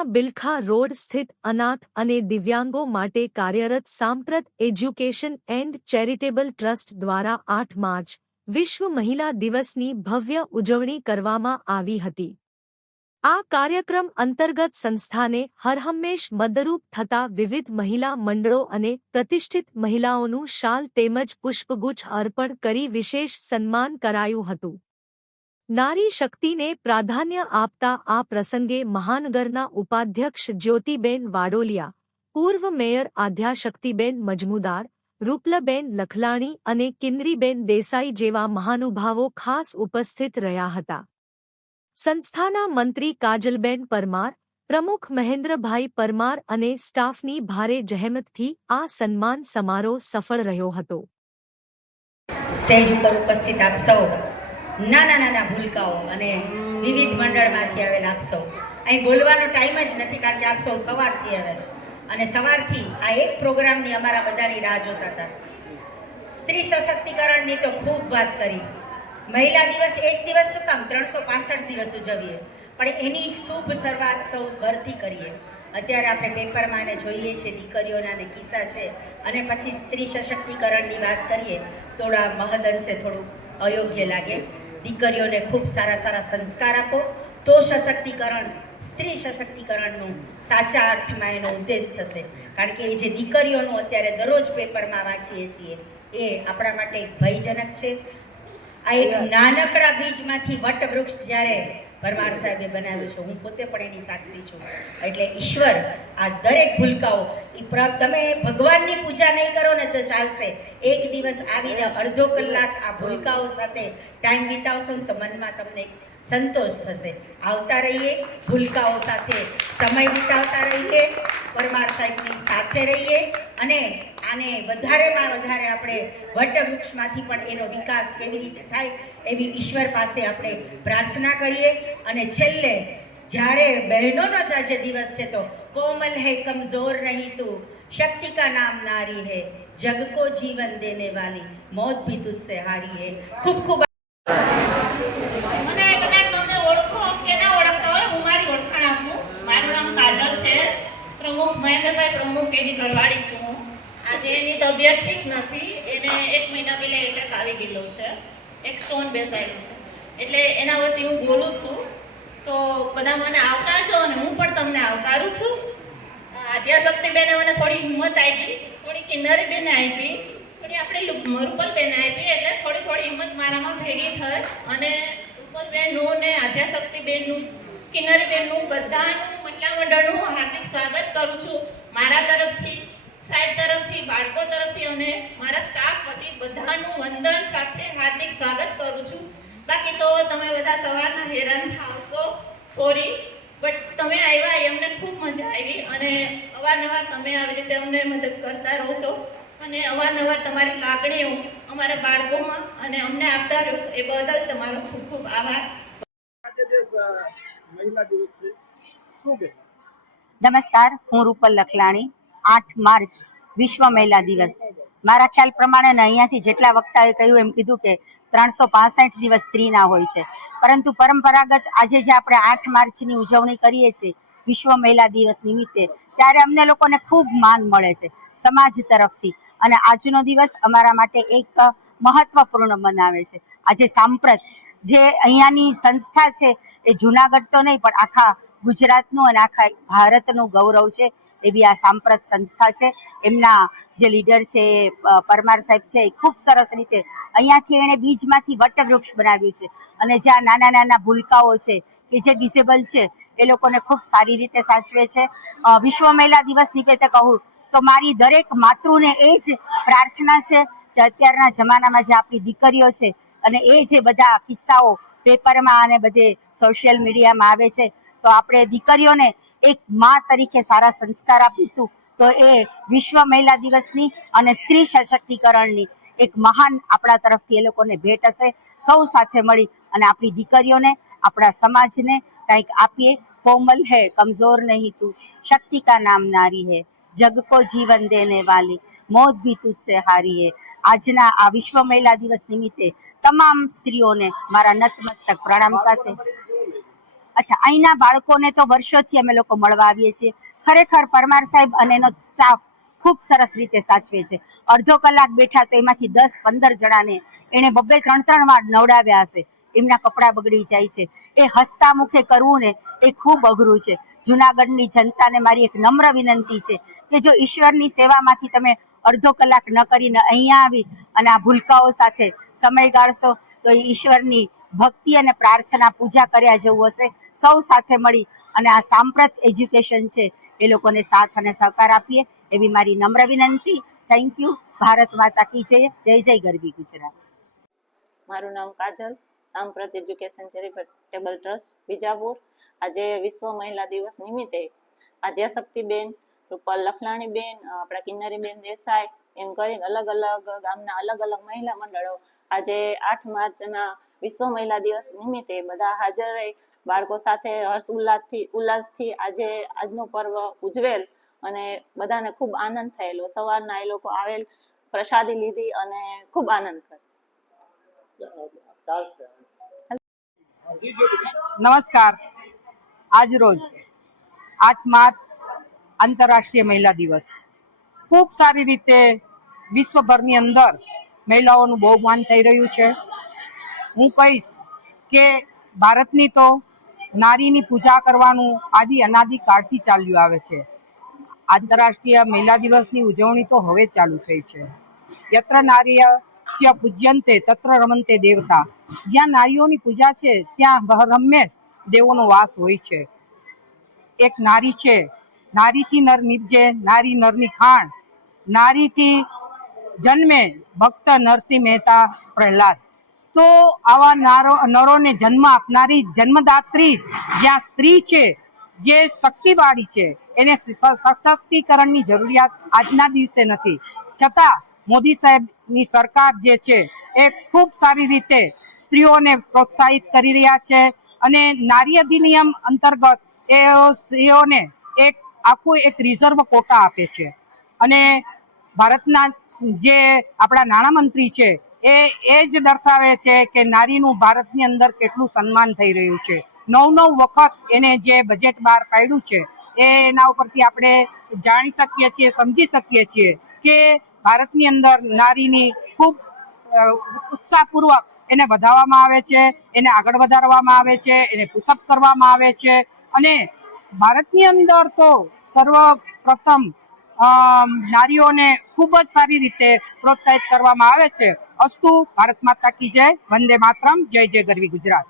શહેરના બિલખા રોડ સ્થિત અનાથ અને દિવ્યાંગો માટે કાર્યરત સાંપ્રત એજ્યુકેશન એન્ડ ચેરિટેબલ ટ્રસ્ટ દ્વારા 8 માર્ચ વિશ્વ મહિલા દિવસની ભવ્ય ઉજવણી કરવામાં આવી હતી। આ કાર્યક્રમ અંતર્ગત સંસ્થાને હરહંમેશ મદદરૂપ થતા વિવિધ મહિલા મંડળો અને પ્રતિષ્ઠિત મહિલાઓનું શાલ તેમજ પુષ્પગુચ્છ અર્પણ કરી વિશેષ સન્માન કરાયું હતું। નારી શક્તિને પ્રાધાન્ય આપતા આ પ્રસંગે મહાનગરના ઉપાધ્યક્ષ જ્યોતિબેન વાડોલિયા, પૂર્વ મેયર આદ્યાશક્તિબેન મજમુદાર, રૂપલબેન લખલાણી અને કિન્નરીબેન દેસાઈ જેવા મહાનુભાવો ખાસ ઉપસ્થિત રહ્યા હતા। સંસ્થાના મંત્રી કાજલબેન પરમાર, પ્રમુખ મહેન્દ્રભાઈ પરમાર અને સ્ટાફની ભારે જહેમતથી આ સન્માન સમારોહ સફળ રહ્યો હતો। સ્ટેજ ઉપર ઉપસ્થિત આપ સૌ નાના ભૂલકાઓ અને વિવિધ મંડળમાંથી આવેલા આપ સૌ, અહીં બોલવાનો ટાઈમ જ નથી કારણ કે આપ સૌ સવારથી આવે છે અને સવારથી આ એક પ્રોગ્રામની અમારા બધાની રાહ જોતા હતા। સ્ત્રી સશક્તિકરણની તો ખૂબ વાત કરી। મહિલા દિવસ એક દિવસ શું કામ 365 દિવસ ઉજવીએ, પણ એની શુભ શરૂઆત સૌ ઘરથી કરીએ। અત્યારે આપણે પેપરમાં ને જોઈએ છીએ દીકરીઓના ને કિસ્સા છે અને પછી સ્ત્રી સશક્તિકરણની વાત કરીએ થોડા મહદઅંશે થોડું અયોગ્ય લાગે। દીકરીઓને ખૂબ સારા સંસ્કાર આપો તો સશક્તિકરણ, સ્ત્રી સશક્તિકરણનું સાચા અર્થમાં એનો ઉદ્દેશ થશે। કારણ કે એ જે દીકરીઓનું અત્યારે દરરોજ પેપરમાં વાંચીએ છીએ એ આપણા માટે એક ભયજનક છે। આ એક નાનકડા બીજમાંથી વટવૃક્ષ જ્યારે પરમાર સાહેબે બનાવ્યું છે, હું પોતે પણ એની સાક્ષી છું। એટલે ઈશ્વર આ દરેક ભૂલકાઓ, તમે ભગવાનની પૂજા નહીં કરો ને તો ચાલશે, એક દિવસ આવીને અડધો કલાક આ ભૂલકાઓ સાથે ટાઈમ વિતાવશો ને તો મનમાં તમને સંતોષ થશે। આવતા રહીએ, ભૂલકાઓ સાથે સમય વિતાવતા રહીએ, પરમાર સાહેબની સાથે રહીએ અને આને વધારેમાં વધારે આપણે વટવૃક્ષમાંથી પણ એનો વિકાસ કેવી રીતે થાય એવી ઈશ્વર પાસે આપણે પ્રાર્થના કરીએ। અને છેલ્લે જ્યારે બહેનોનો જ આજે દિવસ છે તો કોમલ હૈ કમજોર નહીં તું, શક્તિ કા નામ નારી હૈ, જગ કો જીવન દેને વાલી, મौत भी तुझसे हारी है। ખૂબ ખૂબ મને કદાચ તમે ઓળખો કે ના ઓળખતા હોય, હું મારી ઓળખાણ આપું। મારું નામ કાજલ છે, પ્રમુખ મહેન્દ્રભાઈ પ્રમુખ એની ઘરવાળી છું હું। આજે એની તબિયત ઠીક નથી, એને 1 મહિના પહેલાં એટેક આવી ગયેલો છે, એક સ્ટોન બેસાયેલો છે, એટલે એના વતી હું બોલું છું। તો બધા મને આવકારજો અને હું પણ તમને આવકારું છું। આદ્યાશક્તિબેને મને થોડી હિંમત આપી, થોડી કિન્નરીબેને આપી, થોડી આપણે રૂપલબેને આપી, એટલે થોડી હિંમત મારામાં ભેગી થઈ અને રૂપલબેનનું ને આદ્યાશક્તિબેનનું, કિન્નરીબેનનું, બધાનું મહિલા મંડળનું હાર્દિક સ્વાગત કરું છું મારા તરફથી, સાહેબ તરફથી, બાળકો તરફથી અને મારા સ્ટાફ વતી બધાનું વંદન સાથે હાર્દિક સ્વાગત કરું છું। બાકી તો તમે બધા સવારના હેરાન થાવશો, સોરી, બટ તમે આવ્યા એમને ખૂબ મજા આવી અને અવારનવાર તમે આવી રીતે અમને મદદ કરતા રહો છો અને અવારનવાર તમારી લાગણીઓ અમારા બાળકોમાં અને અમને આપતા રહો છો, એ બદલ તમારો ખૂબ ખૂબ આભાર। નમસ્કાર, હું રૂપલ લખલાણી। 8 માર્ચ વિશ્વ મહિલા દિવસ, મારા ખ્યાલ પ્રમાણે અહીંયાથી જેટલા વક્તાએ કહ્યું એમ કીધું કે 365 દિવસ સ્ત્રીના હોય છે, પરંતુ પરંપરાગત આજે જે આપણે 8 માર્ચની ઉજવણી કરીએ છીએ વિશ્વ મહિલા દિવસ નિમિત્તે, ત્યારે અમને લોકોને ખૂબ માન મળે છે સમાજ તરફથી અને આજનો દિવસ અમારા માટે એક મહત્વપૂર્ણ બનાવે છે। આજે સાંપ્રત જે અહીંયાની સંસ્થા છે એ જૂનાગઢ તો નહીં પણ આખા ગુજરાતનું અને આખા ભારતનું ગૌરવ છે એવી આ સાંપ્રત સંસ્થા છે। એમના જે લીડર છે પરમાર સાહેબ છે એ ખૂબ સરસ રીતે અહીંયાથી એણે બીજમાંથી વટવૃક્ષ બનાવ્યું છે અને જ્યાં નાના ભૂલકાઓ છે કે જે ડિસેબલ છે એ લોકોને ખૂબ સારી રીતે સાચવે છે। વિશ્વ મહિલા દિવસ નિમિત્તે કહું તો મારી દરેક માતૃને એ જ પ્રાર્થના છે કે અત્યારના જમાનામાં જે આપણી દીકરીઓ છે અને એ જે બધા કિસ્સાઓ પેપરમાં અને બધે સોશિયલ મીડિયામાં આવે છે, તો આપણે દીકરીઓને એક મા તરીકે સારા સંસ્કાર આપીશું તો એ વિશ્વ મહિલા દિવસની અને સ્ત્રી સશક્તિકરણની એક મહાન આપણા તરફથી એ લોકોને ભેટ હશે। સૌ સાથે મળી અને આપણી દીકરીઓને, આપણા સમાજને કંઈક આપીએ। કોમલ હૈ કમજોર નહીં તું, શક્તિ કા નામ નારી હૈ, જગ કો જીવન દેને વાલી, मौत भी तुझसे हारी है। આજના આ વિશ્વ મહિલા દિવસ નિમિત્તે તમામ સ્ત્રીઓને મારા નતમસ્તક પ્રણામ સાથે અચ્છા, અહીંના બાળકોને તો વર્ષોથી અમે લોકો મળવા આવીએ છીએ. ખરેખર પરમાર સાહેબ અને એનો સ્ટાફ ખૂબ સરસ રીતે સાચવે છે. અડધો કલાક બેઠા તો એમાંથી 10-15 જણાને એણે 2-3 વાર નવડાવ્યા હશે. એમના કપડાં બગડી જાય છે. એ હસતા મુખે કરવું ને એ ખૂબ અઘરું છે. જુનાગઢની જનતાને મારી એક નમ્ર વિનંતી છે કે જો ઈશ્વરની સેવામાંથી તમે અડધો કલાક ન કરીને અહીંયા આવી અને આ ભૂલકાઓ સાથે સમય ગાળશો તો એ ઈશ્વરની ભક્તિ અને પ્રાર્થના પૂજા કર્યા જેવું હશે. સૌ સાથે મળી અને આ સાંપ્રત એજ્યુકેશન છે એ લોકોને સાથ અને સહકાર આપીએ એવી મારી નમ્ર વિનંતી. Thank you. ભારત માતા કી જય. જય જય ગરવી ગુજરાત. મારું નામ કાજલ, સાંપ્રત એજ્યુકેશન ચેરિટેબલ ટ્રસ્ટ વિજાપુર. આજે વિશ્વ મહિલા દિવસ નિમિત્તે આદ્યાશક્તિબેન, રૂપલ લખલાણીબેન, આપણા કિન્નરીબેન દેસાઈ એમ કરીને અલગ અલગ ગામના અલગ અલગ મહિલા મંડળો આજે 8 માર્ચના વિશ્વ મહિલા દિવસ નિમિત્તે બધા હાજર રહી બાળકો સાથે હર્ષ ઉલ્લાસથી આજે આજનો પર્વ ઉજવેલ અને બધાને ખૂબ આનંદ થયેલો. સવારના એ લોકો આવેલ, પ્રસાદી લીધી અને ખૂબ આનંદ કર્યો. નમસ્કાર. આજ રોજ 8 માર્ચ આંતરરાષ્ટ્રીય મહિલા દિવસ ખૂબ સારી રીતે વિશ્વભરની અંદર મહિલાઓનું બહુ માન થઈ રહ્યું છે. હું કહીશ કે ભારતની તો નારીની પૂજા કરવાનું આદિ અનાદિ કાળથી ચાલ્યું આવે છે. આંતરરાષ્ટ્રીય મહિલા દિવસની ઉજવણી તો હવે ચાલુ થઈ છે. યત્ર નાર્યસ્ય પૂજ્યંતે તત્ર રમંતે દેવતા. જ્યાં નારીઓની પૂજા છે ત્યાં હંમેશ દેવોનો વાસ હોય છે. એક નારી છે, નારીથી નર નિપજે, નારી નરની ખાણ. નારીથી જન્મે ભક્ત નરસિંહ મહેતા પ્રહલાદ. તો આવા નરોને જન્મ આપનારી જન્મદાત્રી જ્યાં સ્ત્રી છે, જે શક્તિવાળી છે, એને સશક્તિકરણની જરૂરિયાત આજના દિવસે નથી. છતાં મોદી સાહેબની સરકાર જે છે એ ખૂબ સારી રીતે સ્ત્રીઓને પ્રોત્સાહિત કરી રહ્યા છે અને નારી અધિનિયમ અંતર્ગત એ સ્ત્રીઓને એક રિઝર્વ કોટા આપે છે. અને ભારતના જે આપણા નાણામંત્રી છે એ જ દર્શાવે છે કે નારીનું ભારતની અંદર કેટલું સન્માન થઈ રહ્યું છે. 9 વખત એને જે બજેટ બહાર પાડ્યું છે એના ઉપરથી આપણે જાણી શકીએ છીએ, સમજી શકીએ છીએ કે ભારતની અંદર નારીની ખૂબ ઉત્સાહપૂર્વક એને વધારવામાં આવે છે, એને આગળ વધારવામાં આવે છે, એને પુશઅપ કરવામાં આવે છે. અને ભારતની અંદર તો સર્વપ્રથમ નારીઓને ખૂબ જ સારી રીતે પ્રોત્સાહિત કરવામાં આવે છે. અસ્તુ. ભારત માતા કી જય. વંદે માતરમ. જય જય ગરવી ગુજરાત.